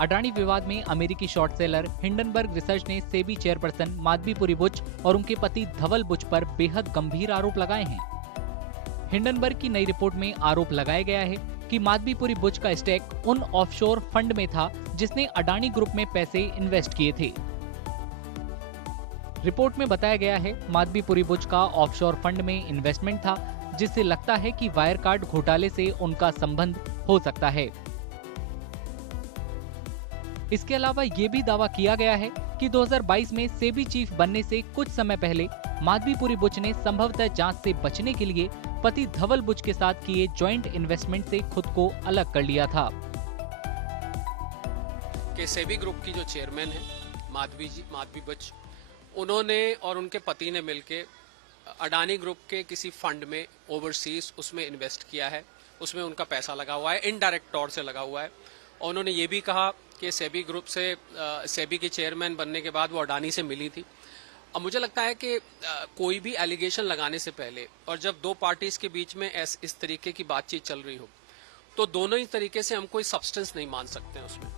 अडानी विवाद में अमेरिकी शॉर्ट सेलर हिंडनबर्ग रिसर्च ने सेबी चेयरपर्सन माधवीपुरी बुच और उनके पति धवल बुच पर बेहद गंभीर आरोप लगाए हैं। हिंडनबर्ग की नई रिपोर्ट में आरोप लगाया गया है कि माधवीपुरी बुच का स्टेक उन ऑफशोर फंड में था जिसने अडानी ग्रुप में पैसे इन्वेस्ट किए थे। रिपोर्ट में बताया गया है माधवीपुरी बुच का ऑफशोर फंड में इन्वेस्टमेंट था, जिससे लगता है कि वायर कार्ड घोटाले से उनका संबंध हो सकता है। इसके अलावा ये भी दावा किया गया है कि 2022 में सेबी चीफ बनने से कुछ समय पहले माधवीपुरी बुच ने संभवतः जांच से बचने के लिए पति धवल बुच के साथ किए जॉइंट इन्वेस्टमेंट से खुद को अलग कर लिया था। कि सेबी ग्रुप की जो चेयरमैन है माधवी बुच, उन्होंने और उनके पति ने मिलकर अडानी ग्रुप के किसी फंड में ओवरसीज उसमें इन्वेस्ट किया है, उसमें उनका पैसा लगा हुआ है, इनडायरेक्ट तौर से लगा हुआ है। और उन्होंने ये भी कहा कि सेबी ग्रुप से सेबी की चेयरमैन बनने के बाद वो अडानी से मिली थी। अब मुझे लगता है कि कोई भी एलिगेशन लगाने से पहले और जब दो पार्टीज के बीच में इस तरीके की बातचीत चल रही हो तो दोनों ही तरीके से हम कोई सब्सटेंस नहीं मान सकते हैं उसमें।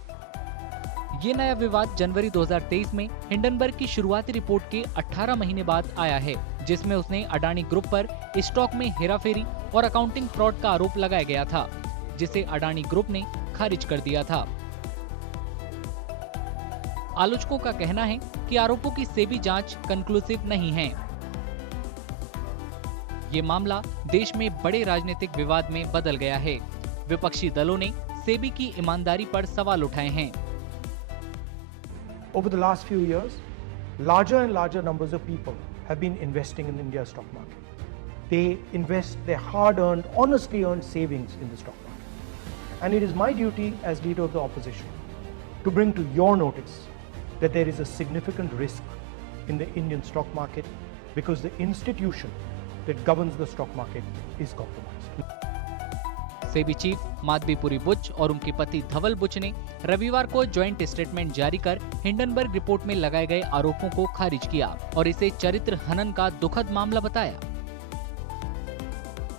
ये नया विवाद जनवरी 2023 में हिंडनबर्ग की शुरुआती रिपोर्ट के 18 महीने बाद आया है, जिसमें उसने अडानी ग्रुप पर स्टॉक में हेराफेरी और अकाउंटिंग फ्रॉड का आरोप लगाया गया था, जिसे अडानी ग्रुप ने खारिज कर दिया था। आलोचकों का कहना है कि आरोपों की सेबी जांच कंक्लूसिव नहीं है। ये मामला देश में बड़े राजनीतिक विवाद में बदल गया है। विपक्षी दलों ने सेबी की ईमानदारी पर सवाल उठाए हैं। Over the last few years, larger and larger numbers of people have been investing in India's stock market. They invest their hard-earned, honestly earned savings in the stock market. And it is my duty as leader of the opposition to bring to your notice that there is a significant risk in the Indian stock market because the institution that governs the stock market is compromised. SEBI chief Madhabi Puri Buch और उनके पति धवल बुच ने रविवार को joint statement जारी कर Hindenburg report में लगाए गए आरोपों को खारिज किया और इसे चरित्र हनन का दुखद मामला बताया।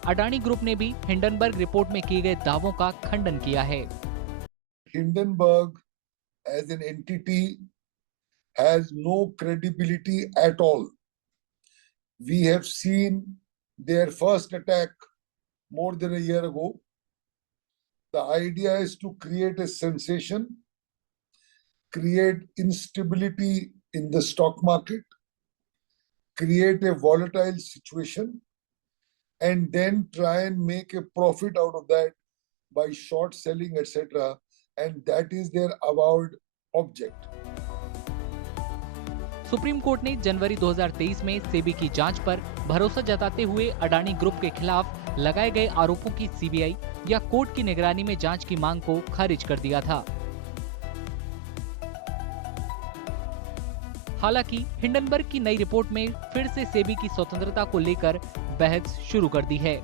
अडानी ग्रुप ने भी हिंडनबर्ग रिपोर्ट में किए गए दावों का खंडन किया है। Hindenburg as an entity has no credibility at all. We have seen their first attack more than a year ago. The idea is to create a sensation, create instability in the stock market, create a volatile situation, and then try and make a profit out of that by short selling, etc. And that is their avowed object. Supreme court ने जनवरी 2023 में सेबी की जांच पर भरोसा जताते हुए Adani group के खिलाफ लगाए गए आरोपों की सीबीआई या कोर्ट की निगरानी में जांच की मांग को खारिज कर दिया था। हालांकि हिंडनबर्ग की नई रिपोर्ट में फिर से सेबी की स्वतंत्रता को लेकर बहस शुरू कर दी है।